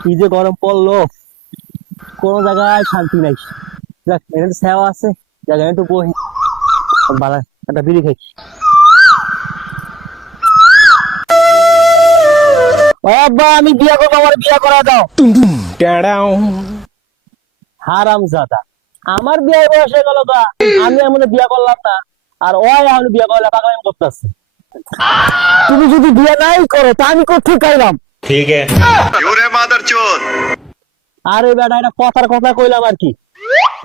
কি যে গরম পড়লো, কোন জায়গায় শান্তি নাই। দেখ এখানে ছায়া আছে, জায়গায় একটু বহি, বালা একটা বিড়ি খাই। ও আব্বা, আমি বিয়া করবো, আমার বিয়া করা দাও। হারাম জাদা, আমার বিয়ে বয়স হয়ে গেল গা, আমি এমন বিয়া করলাম না, আর ওই এখন বিয়া করলে পাগলামি করতেছে। তুমি যদি বিয়ে নাই করো তা আমি কোথায় খাইলাম? ठीक है। क्यों रे मादरचोद? আরে বেটা, এটা কথার কথা কইলাম আর কি।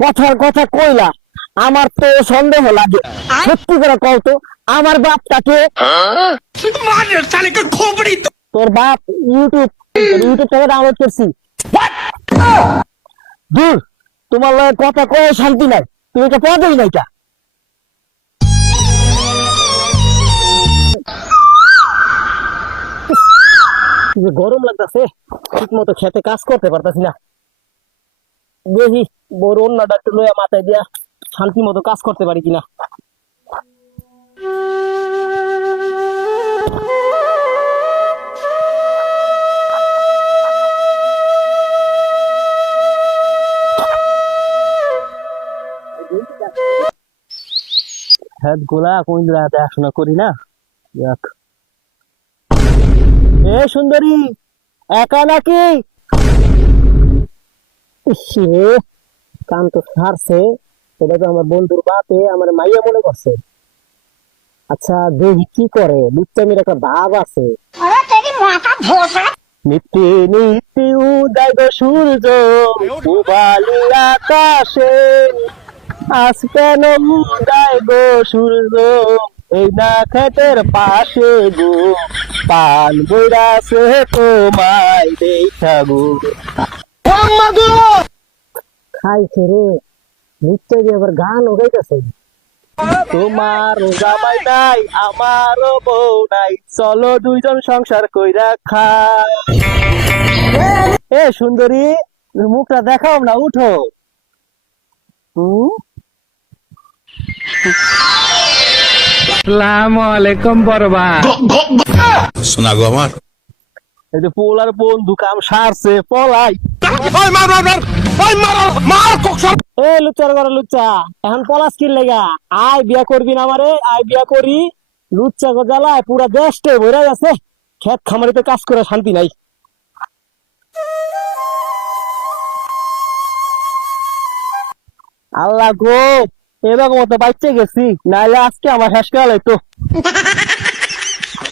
কথার কথা কইলা, আমার তো সন্দেহ লাগে। সত্যি করে কও তো, আমার বাপটাকে। তোর বাপ ইউটিউব ইউটিউব থেকে ডাউনলোড করছি। দূর, তোমার লগে কথা কয়ে শান্তি নাই, তুমি তো পদেই নাই টা। কি যে গরম লাগতেছে, ঠিক মতো খেতে কাজ করতে পারতাছি না। দেখি বড় অন্যটা একটু লইয়া মাথায় দিয়া শান্তি মতো কাজ করতে পারি কিনা। হ্যাঁ গোলা কোন দেখাশোনা করি না। যাক। এ সুন্দরী, একা নাকি? ইসে, কান তো ছাড়ছে। এটা তো আমার বন্ধুর বাপে আমার মাইয়া মনে করছে। আচ্ছা দেখি কি করে, লুচ্চামির একটা ভাব আছে। নিত্যে নিত্যে উদয় গো সূর্য, উবালি আকাশে, আজ কেন উদয় গো সূর্য এই না খেতের পাশে গো, পান বইরাছে তোমায় দেখা গো। খাইছে রে, নিশ্চয় দিয়ে আবার গান গাইতেছে। তোমার জামাই নাই, আমারও বউ নাই, চলো দুইজন সংসার কইরা খাই। এ সুন্দরী, মুখটা দেখাও না, উঠো। আসসালামুয়ালাইকুম বড়বা। सुना गो हमार এই যে পোলার বন্ধু কাম সারছে, পলাই। এ লুচ্চার ঘরে লুচ্চা, এখন পলাশ কি লেগা? আয় বিয়া করবি না আমারে, আয় বিয়া করি। লুচ্চা গো জ্বালায় পুরা দেশটে ভরে গেছে, ক্ষেত খামারিতে কাজ করে শান্তি নাই। আল্লাহ গো, এরকম মতো বাইচে গেছি, নাইলে আজকে আমার শেষ করা লাগতো।